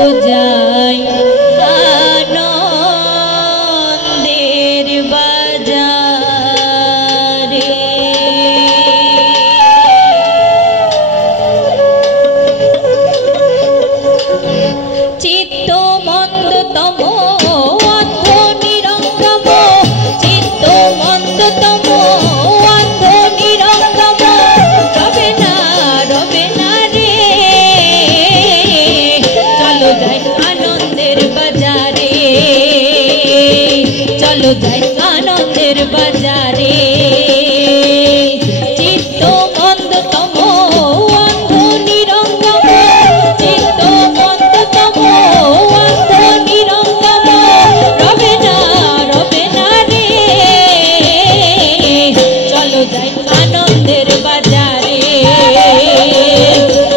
যাই আনন্দের বাজারে। চিত্ত মন্দতম অন্ধ নিরঙ্গম, চিত্ত মন্দতম অন্ধ নিরঙ্গম, রবে না রে। চলো যাই আনন্দের বাজারে, চলো যাই আনন্দের বাজারে। চিত্ত মন্দতম অন্ধ নিরঙ্গম, চিত্ত মন্দতম অন্ধ নিরঙ্গম, রবে না রে। চলো যাই আনন্দের বাজারে,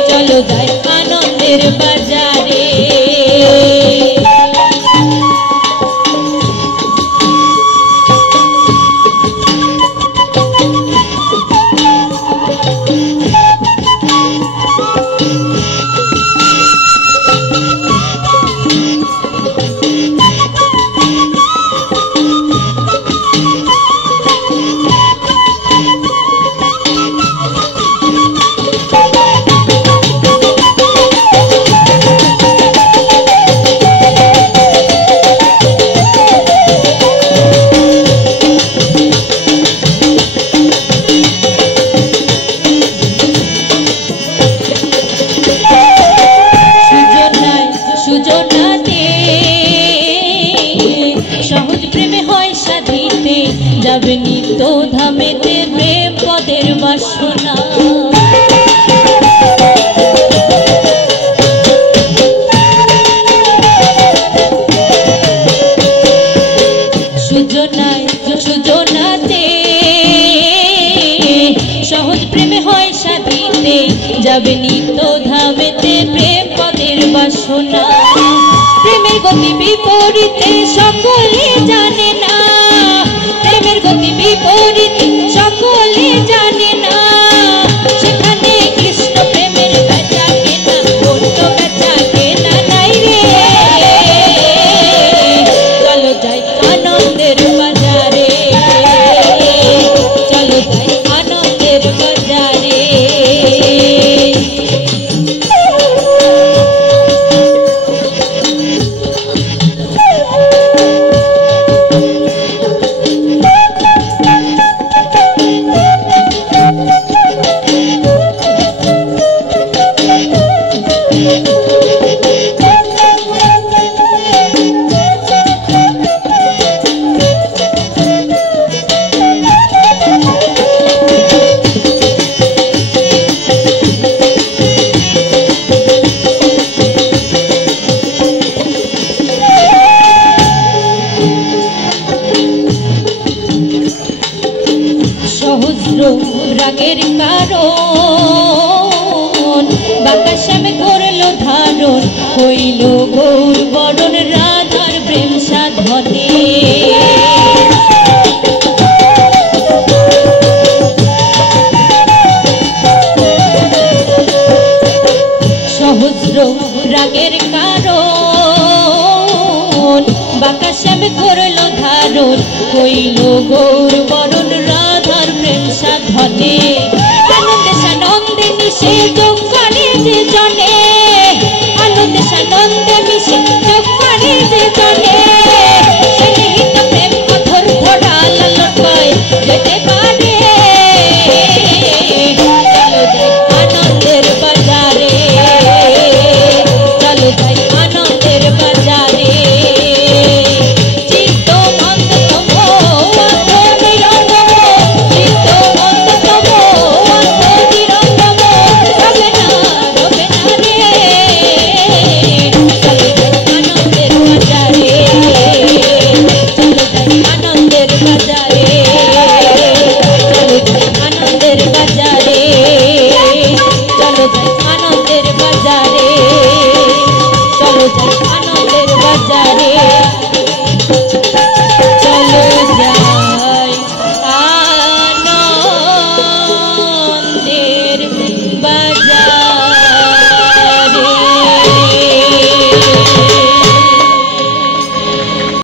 চলো যাই আনন্দের বাজারে। সহজ প্রেমে হয় সাধিতে, যাবে নিত্য ধামেতে প্রেম পদের বাসনা। সুজনাতে সহজ প্রেমে হয় সাধিতে, যাবে নিত্য ধামেতে প্রেম পদের বাসনা। প্রেমের গতি বিপরীতে সকলে জানে না, প্রেমের গতি বিপরীতে সকলে জানে না। সেখানে কৃষ্ণ প্রেমের বেচা কেনা, অন্য বেচা কেনা নাই রে। চলো যাই আনন্দের বাজারে, চলো যাই আনন্দের বাজারে। সহস্র রাগের কারণ বাঁকা শ্যামে করলো ধারণ, হইল গৌর বরণ রাধার প্রেম সাধনে। সহস্র রাগের কারণ বাঁকা শ্যামে করলো ধারণ, হইল গৌর বরণ রাধার প্রেম সাধনে। আনন্দে সানন্দে মিশে যোগ করে যে জনে, আনন্দে সানন্দে মিশে যোগ করে যে জনে। সন্নিহিত প্রেম কঠোর ধরা লালন পায় যেতে পারে। চলো যাই আনন্দের বাজারে, চলো যাই আনন্দের বাজারে। চিত্ত মন্দতম অন্ধ নিরঙ্গম, চিত্ত মন্দতম অন্ধ নিরঙ্গম, রবে না রে। চলো যাই আনন্দের বাজারে, চলো যাই আনন্দের বাজারে, চলো যাই আনন্দের বাজারে, চলো যাই আনন্দের বাজারে, চলো যাই আনন্দের বাজারে।